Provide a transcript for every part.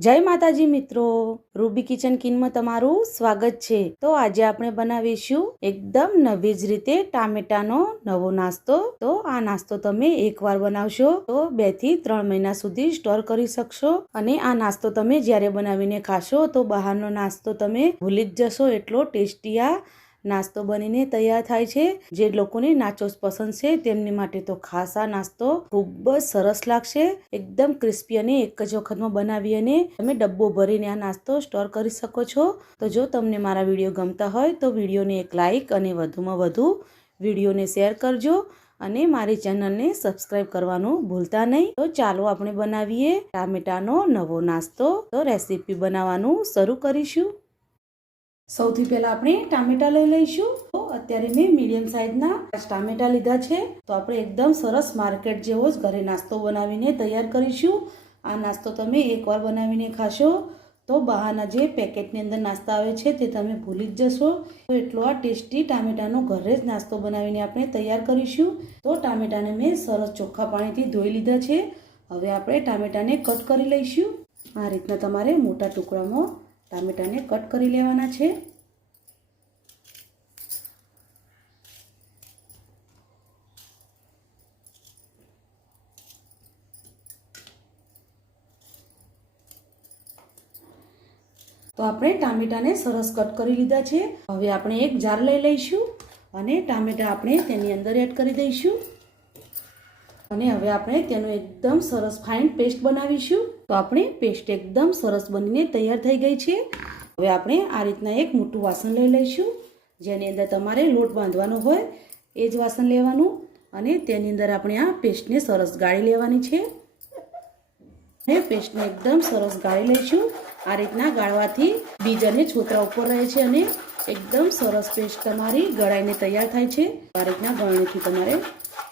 જય માતાજી મિત્રો. રૂબી કિચન કિનમાં તમારું સ્વાગત છે. તો આજે આપણે બનાવીશું એકદમ નવી જ રીતે ટામેટાનો નવો નાસ્તો. તો આ નાસ્તો તમે એકવાર બનાવશો તો બેથી ત્રણ મહિના સુધી સ્ટોર કરી શકશો. અને આ નાસ્તો તમે જ્યારે બનાવીને ખાશો તો બહારનો નાસ્તો તમે ભૂલી જ જશો. એટલો ટેસ્ટી આ નાસ્તો બનીને તૈયાર થાય છે. જે લોકોને નાચોસ પસંદ છે, તેમની માટે તો ખાસ આ નાસ્તો ખૂબ જ સરસ લાગશે. એકદમ ક્રિસ્પી અને એક જ વખતમાં બનાવી અને તમે ડબ્બો ભરીને આ નાસ્તો સ્ટોર કરી શકો છો. તો જો તમને મારા વીડિયો ગમતા હોય, તો વિડીયોને એક લાઇક અને વધુમાં વધુ વિડીયોને શેર કરજો અને મારી ચેનલને સબસ્ક્રાઇબ કરવાનું ભૂલતા નહીં. તો ચાલો આપણે બનાવીએ ટામેટાનો નવો નાસ્તો. તો રેસીપી બનાવવાનું શરૂ કરીશું. સૌથી પહેલા આપણે ટામેટા લઈ લઈશું. તો અત્યારે મેં મીડિયમ સાઇઝના ટામેટા લીધા છે. તો આપણે એકદમ સરસ માર્કેટ જેવો જ ઘરે નાસ્તો બનાવીને તૈયાર કરીશું. આ નાસ્તો તમે એકવાર બનાવીને ખાશો. તો બહારના જે પેકેટની અંદર નાસ્તા આવે છે તે તમે ભૂલી જ જશો. તો એટલો આ ટેસ્ટી ટામેટાનો ઘરે જ નાસ્તો બનાવીને આપણે તૈયાર કરીશું. તો ટામેટાને મેં સરસ ચોખ્ખા પાણીથી ધોઈ લીધા છે. હવે આપણે ટામેટાને કટ કરી લઈશું. આ રીતના તમારે મોટા ટુકડામાં ટામેટાને કટ કરી લેવાના છે. તો આપણે ટામેટાને સરસ કટ કરી લીધા છે. હવે આપણે એક જાર લઈ લઈશું અને ટામેટા આપણે તેની અંદર એડ કરી દઈશું. અને હવે આપણે તેનો એકદમ સરસ ફાઇન પેસ્ટ બનાવીશું. તો આપણે પેસ્ટ એકદમ સરસ બનીને તૈયાર થઈ ગઈ છે. હવે આપણે આ રીતના એક મોટું વાસણ લઈ લઈશું. જેની અંદર તમારે લોટ બાંધવાનો હોય એ જ વાસણ લેવાનું. અને તેની અંદર આપણે આ પેસ્ટને સરસ ગાળી લેવાની છે. અને પેસ્ટને એકદમ સરસ ગાળી લઈશું. આ રીતના ગાળવાથી બીજ અને છોતરા ઉપર રહે છે અને એકદમ સરસ પેસ્ટ તમારી ગળાઈને તૈયાર થાય છે. આ રીતના ગળણીથી તમારે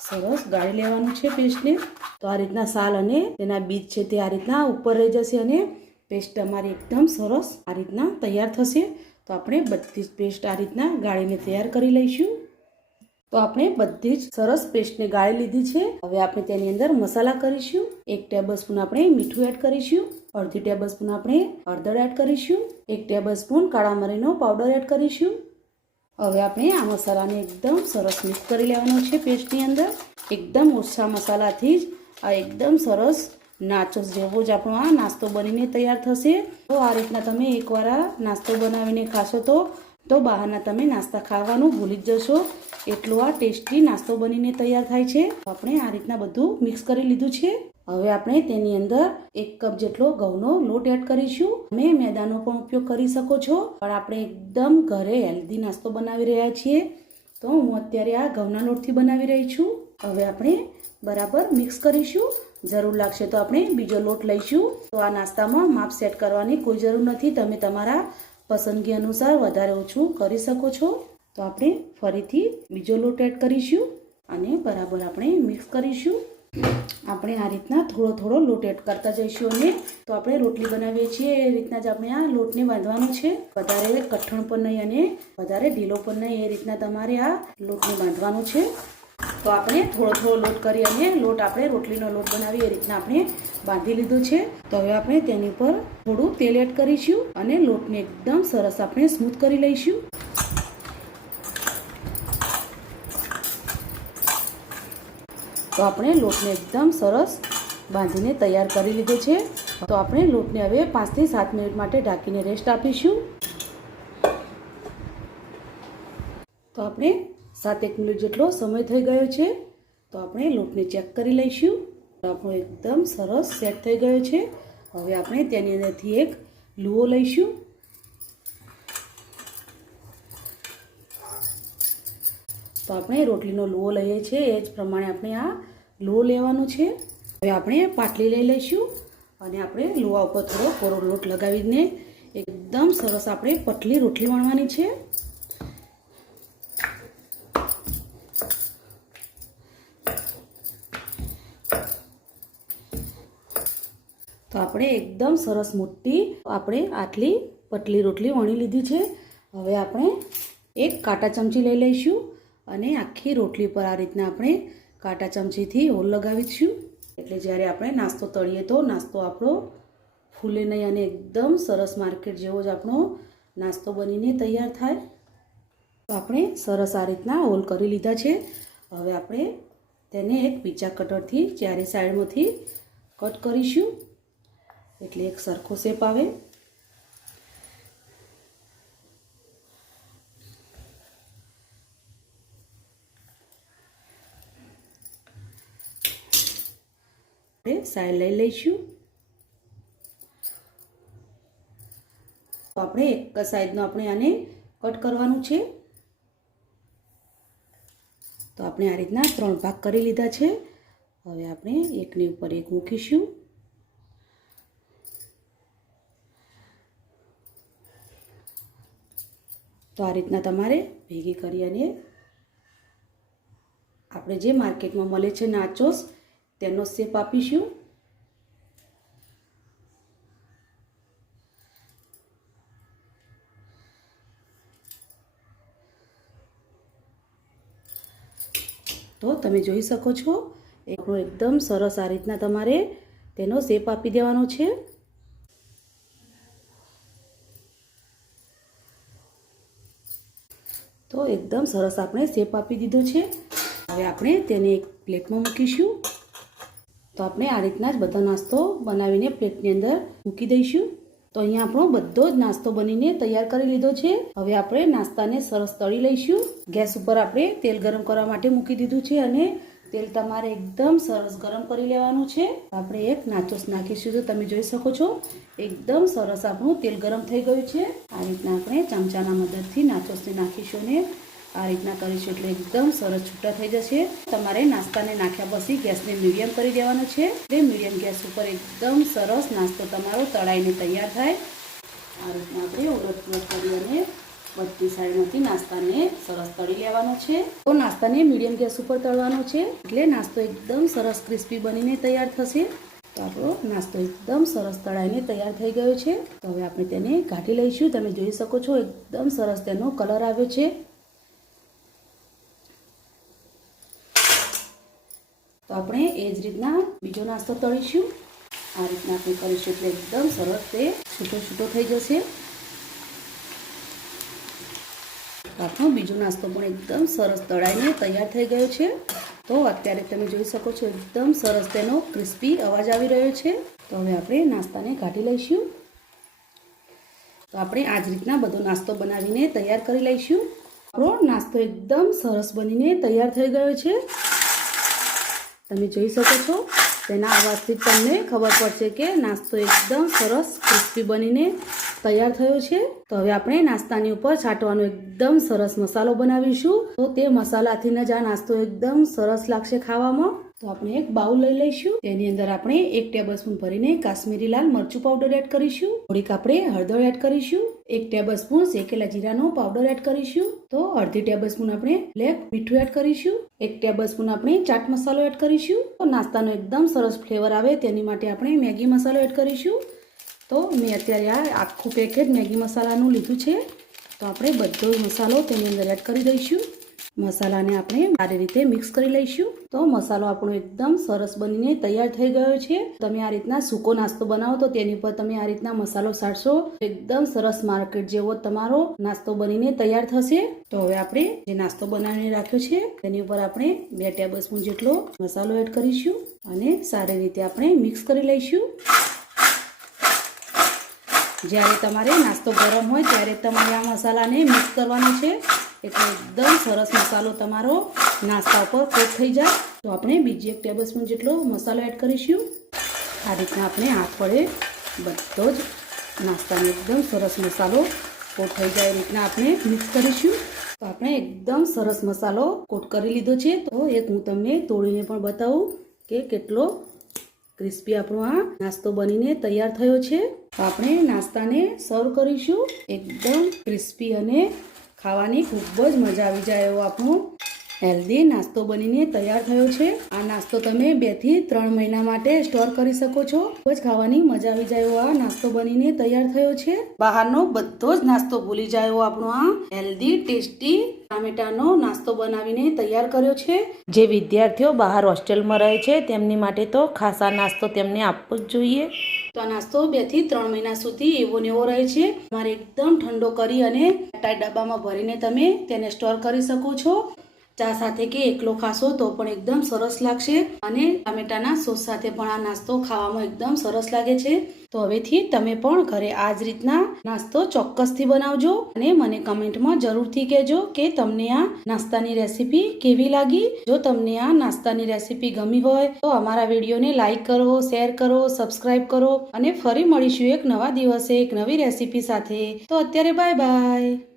સરસ ગાળી લેવાનું છે પેસ્ટને. તો આ રીતના સાલ અને તેના બીજ છે તે આ રીતના ઉપર રહી જશે અને પેસ્ટ તમારી એકદમ સરસ આ રીતના તૈયાર થશે. તો આપણે બધી જ પેસ્ટ આ રીતના ગાળીને તૈયાર કરી લઈશું. તો આપણે બધી જ સરસ પેસ્ટને ગાળી લીધી છે. હવે આપણે તેની અંદર મસાલા કરીશું. એક ટેબલ સ્પૂન આપણે મીઠું એડ કરીશું. અડધી ટેબલ સ્પૂન આપણે હળદર એડ કરીશું. એક ટેબલ સ્પૂન કાળા મરીનો પાવડર એડ કરીશું. હવે આપણે આ મસાલાને એકદમ સરસ મિક્સ કરી લેવાનો છે પેસ્ટની અંદર. એકદમ ઓછા મસાલાથી જ આ એકદમ સરસ નાચોસ જેવો જ આપણો આ નાસ્તો બનીને તૈયાર થશે. તો આ રીતના તમે એકવાર આ નાસ્તો બનાવીને ખાશો તો તો બહારના તમે નાસ્તા ખાવાનું ભૂલી જ જશો. એટલો આ ટેસ્ટી નાસ્તો બનીને તૈયાર થાય છે. આપણે આ રીતના બધું મિક્સ કરી લીધું છે. હવે આપણે તેની અંદર એક કપ જેટલો ઘઉંનો લોટ એડ કરીશું. તમે મેદાનો પણ ઉપયોગ કરી શકો છો. પણ આપણે એકદમ ઘરે હેલ્ધી નાસ્તો બનાવી રહ્યા છીએ. તો હું અત્યારે આ ઘઉંના લોટથી બનાવી રહી છું. હવે આપણે બરાબર મિક્સ કરીશું. જરૂર લાગશે તો આપણે બીજો લોટ લઈશું. તો આ નાસ્તામાં માપ સેટ કરવાની કોઈ જરૂર નથી. તમે તમારા પસંદગી અનુસાર વધારે ઓછું કરી શકો છો. તો આપણે ફરીથી બીજો લોટ એડ કરીશું અને બરાબર આપણે મિક્સ કરીશું. આપણે આ રીતના થોડો થોડો લોટ એડ કરતા જઈશું અને તો આપણે રોટલી બનાવીએ છીએ. એ રીતના જ આપણે આ લોટને બાંધવાનો છે. વધારે કઠણ પણ નહીં અને વધારે ઢીલો પણ નહીં. એ રીતના તમારે આ લોટને બાંધવાનો છે. તો આપણે થોડો થોડો લોટ કરી અને લોટ આપણે રોટલીનો લોટ બનાવી એ રીતના આપણે બાંધી લીધું છે. તો હવે આપણે તેની પર થોડું તેલ એડ કરીશું અને લોટને એકદમ સરસ આપણે સ્મૂથ કરી લઈશું. તો આપણે લોટને એકદમ સરસ બાંધીને તૈયાર કરી લીધો છે. તો આપણે લોટને હવે પાંચથી સાત મિનિટ માટે ઢાંકીને રેસ્ટ આપીશું. તો આપણે સાત એક મિનિટ જેટલો સમય થઈ ગયો છે, તો આપણે લોટને ચેક કરી લઈશું. આપણો એકદમ સરસ સેટ થઈ ગયો છે. હવે આપણે તેની અંદરથી એક લુઓ લઈશું. તો આપણે રોટલીનો લુઓ લઈએ છીએ. એ જ પ્રમાણે આપણે આ લુઓ લેવાનો છે. હવે આપણે પાટલી લઈ લઈશું અને આપણે લુવા ઉપર થોડો કોરો લોટ લગાવીને એકદમ સરસ આપણે પટલી રોટલી વણવાની છે. આપણે એકદમ સરસ મોટી આપણે આટલી પટલી રોટલી વણી લીધી છે. હવે આપણે એક કાંટા ચમચી લઈ લઈશું અને આખી રોટલી પર આ રીતના આપણે કાંટા ચમચીથી હોલ લગાવીશું. એટલે જ્યારે આપણે નાસ્તો તળીએ તો નાસ્તો આપણો ફૂલે નહીં અને એકદમ સરસ માર્કેટ જેવો જ આપણો નાસ્તો બનીને તૈયાર થાય. તો આપણે સરસ આ રીતના હોલ કરી લીધા છે. હવે આપણે તેને એક પીચા કટરથી ચારે સાઈડમાંથી કટ કરીશું. એટલે એક સરખો શેપ આવે. સાઈડ લઈ લઈશું. આપણે એક જ સાઈડનો આપણે આને કટ કરવાનું છે. તો આપણે આ રીતના ત્રણ ભાગ કરી લીધા છે. હવે આપણે એકની ઉપર એક મૂકીશું. તો આ રીતના તમારે ભેગી કરી અને આપણે જે માર્કેટમાં મળે છે નાચોસ, તેનો શેપ આપીશું. તો તમે જોઈ શકો છો એકનો એકદમ સરસ આ રીતના તમારે તેનો શેપ આપી દેવાનો છે. તો એકદમ સરસ આપણે શેપ આપી દીધો છે. હવે આપણે તેને એક પ્લેટમાં મૂકીશું. તો આપણે આ રીતના જ બધો નાસ્તો બનાવીને પ્લેટની અંદર મૂકી દઈશું. તો અહીંયા આપણો બધો જ નાસ્તો બનીને તૈયાર કરી લીધો છે. હવે આપણે નાસ્તાને સરસ તળી લઈશું. ગેસ ઉપર આપણે તેલ ગરમ કરવા માટે મૂકી દીધું છે અને તેલ તમારે એકદમ સરસ ગરમ કરી લેવાનું છે. આપણે એક નાચોસ નાખીશું તો તમે જોઈ શકો છો. એકદમ સરસ આપણું તેલ ગરમ થઈ ગયું છે. આ રીતના આપણે ચમચાના મદદથી નાચોસને નાખીશું ને આ રીતના કરીશું એટલે એકદમ સરસ છૂટા થઈ જશે. તમારે નાસ્તાને નાખ્યા પછી ગેસને મીડિયમ કરી દેવાનો છે. એટલે મીડિયમ ગેસ ઉપર એકદમ સરસ નાસ્તો તમારો તળાઈને તૈયાર થાય. આ રીતના આપણે ઉલટ પુલટ કરી અને બધી સાઈડમાંથી નાસ્તાને સરસ તળી લેવાનો છે. તો નાસ્તાને મીડિયમ ગેસ ઉપર તળવાનો છે. એટલે નાસ્તો એકદમ સરસ ક્રિસ્પી બનીને તૈયાર થશે. તો આપણો નાસ્તો એકદમ સરસ તળાઈને તૈયાર થઈ ગયો છે. તો હવે આપણે તેને કાઢી લઈશું. તમે જોઈ શકો છો એકદમ સરસ તેનો કલર આવ્યો છે. તો આપણે એ જ રીતના બીજો નાસ્તો તળીશું. આ રીતના આપણે કરીશું એટલે એકદમ સરસ તે છૂટો છૂટો થઈ જશે. આપણો બીજો નાસ્તો પણ એકદમ સરસ તળાઈને તૈયાર થઈ ગયો છે. તો અત્યારે તમે જોઈ શકો છો એકદમ સરસ તેનો ક્રિસ્પી અવાજ આવી રહ્યો છે. તો હવે આપણે નાસ્તાને કાઢી લઈશું. તો આપણે આ જ રીતના બધો નાસ્તો બનાવીને તૈયાર કરી લઈશું. આપણો નાસ્તો એકદમ સરસ બનીને તૈયાર થઈ ગયો છે. તમે જોઈ શકો છો તેના અવાજથી તમને ખબર પડશે કે નાસ્તો એકદમ સરસ ક્રિસ્પી બનીને તૈયાર થયો છે. તો હવે આપણે નાસ્તાની ઉપર છાંટવાનો એકદમ સરસ મસાલો બનાવીશું. તો તે મસાલાથી જ આ નાસ્તો એકદમ સરસ લાગશે ખાવામાં. તો આપણે એક બાઉલ લઈ લઈશું. તેની અંદર આપણે એક ટેબલ સ્પૂન ભરીને કાશ્મીરી લાલ મરચું પાવડર એડ કરીશું. થોડીક આપણે હળદર એડ કરીશું. એક ટેબલ સ્પૂન શેકેલા જીરાનો પાવડર એડ કરીશું. તો અડધી ટેબલ સ્પૂન આપણે બ્લેક મીઠું એડ કરીશું. એક ટેબલ સ્પૂન આપણે ચાટ મસાલો એડ કરીશું. તો નાસ્તાનો એકદમ સરસ ફ્લેવર આવે તેની માટે આપણે મેગી મસાલો એડ કરીશું. તો મેં અત્યારે આ આખું પેકેટ મેગી મસાલાનું લીધું છે. તો આપણે બધો મસાલો તેની અંદર એડ કરી દઈશું. મસાલાને આપણે સારી રીતે મિક્સ કરી લઈશું. તો મસાલો આપણો એકદમ સરસ બનીને તૈયાર થઈ ગયો છે. તમે આ રીતના સૂકો નાસ્તો બનાવો તો તેની પર તમે આ રીતના મસાલો સાટશો. એકદમ સરસ માર્કેટ જેવો તમારો નાસ્તો બનીને તૈયાર થશે. તો હવે આપણે જે નાસ્તો બનાવીને રાખ્યો છે, તેની ઉપર આપણે બે ટેબલ જેટલો મસાલો એડ કરીશું અને સારી રીતે આપણે મિક્સ કરી લઈશું. જ્યારે તમારે નાસ્તો ગરમ હોય ત્યારે તમારે આ મસાલાને મિક્સ કરવાનો છે. એટલે એકદમ સરસ મસાલો તમારો નાસ્તા ઉપર કોટ થઈ જાય. તો આપણે બીજી એક ટેબલ સ્પૂન જેટલો મસાલો એડ કરીશું. આ રીતના આપણે હાથ પડે બધો જ નાસ્તાને એકદમ સરસ મસાલો કોટ થઈ જાય. એ રીતના આપણે મિક્સ કરીશું. તો આપણે એકદમ સરસ મસાલો કોટ કરી લીધો છે. તો એક હું તમને તોડીને પણ બતાવું કે કેટલો ક્રિસ્પી આપણો આ નાસ્તો બનીને તૈયાર થયો છે. તો આપણે નાસ્તાને સર્વ કરીશું. એકદમ ક્રિસ્પી અને ખાવાની ખૂબ જ મજા આવી જાય એવો આપણો હેલ્ધી નાસ્તો બનીને તૈયાર થયો છે. આ નાસ્તો તમે બેથી ત્રણ મહિના માટે સ્ટોર કરી શકો છો. ખૂબ જ ખાવાની મજા આવી જાય આ નાસ્તો બનીને તૈયાર થયો છે. બહારનો બધો જ નાસ્તો ભૂલી જાય આપણો આ હેલ્ધી, ટેસ્ટી ટામેટાનો નાસ્તો બનાવીને તૈયાર કર્યો છે. જે વિદ્યાર્થીઓ બહાર હોસ્ટેલમાં રહે છે, તેમની માટે તો ખાસા નાસ્તો તેમને આપવો જ જોઈએ. તો આ નાસ્તો બેથી ત્રણ મહિના સુધી એવો ને એવો રહે છે. તમારે એકદમ ઠંડો કરી અને ટાઈટ ડબ્બામાં ભરીને તમે તેને સ્ટોર કરી શકો છો. ચા સાથે કે એકલો ખાશો તો પણ એકદમ સરસ લાગશે. અને ટામેટાના સોસ સાથે પણ આ નાસ્તો ખાવામાં એકદમ સરસ લાગે છે. તો હવેથી તમે પણ ઘરે આ જ રીતના નાસ્તો ચોક્કસથી બનાવજો અને મને કમેન્ટમાં જરૂરથી કહેજો કે તમને આ નાસ્તાની રેસીપી કેવી લાગી. જો તમને આ નાસ્તાની રેસીપી ગમી હોય તો અમારા વિડીયોને લાઇક કરો, શેર કરો સબસ્ક્રાઈબ કરો અને ફરી મળીશું એક નવા દિવસે એક નવી રેસીપી સાથે. તો અત્યારે બાય બાય.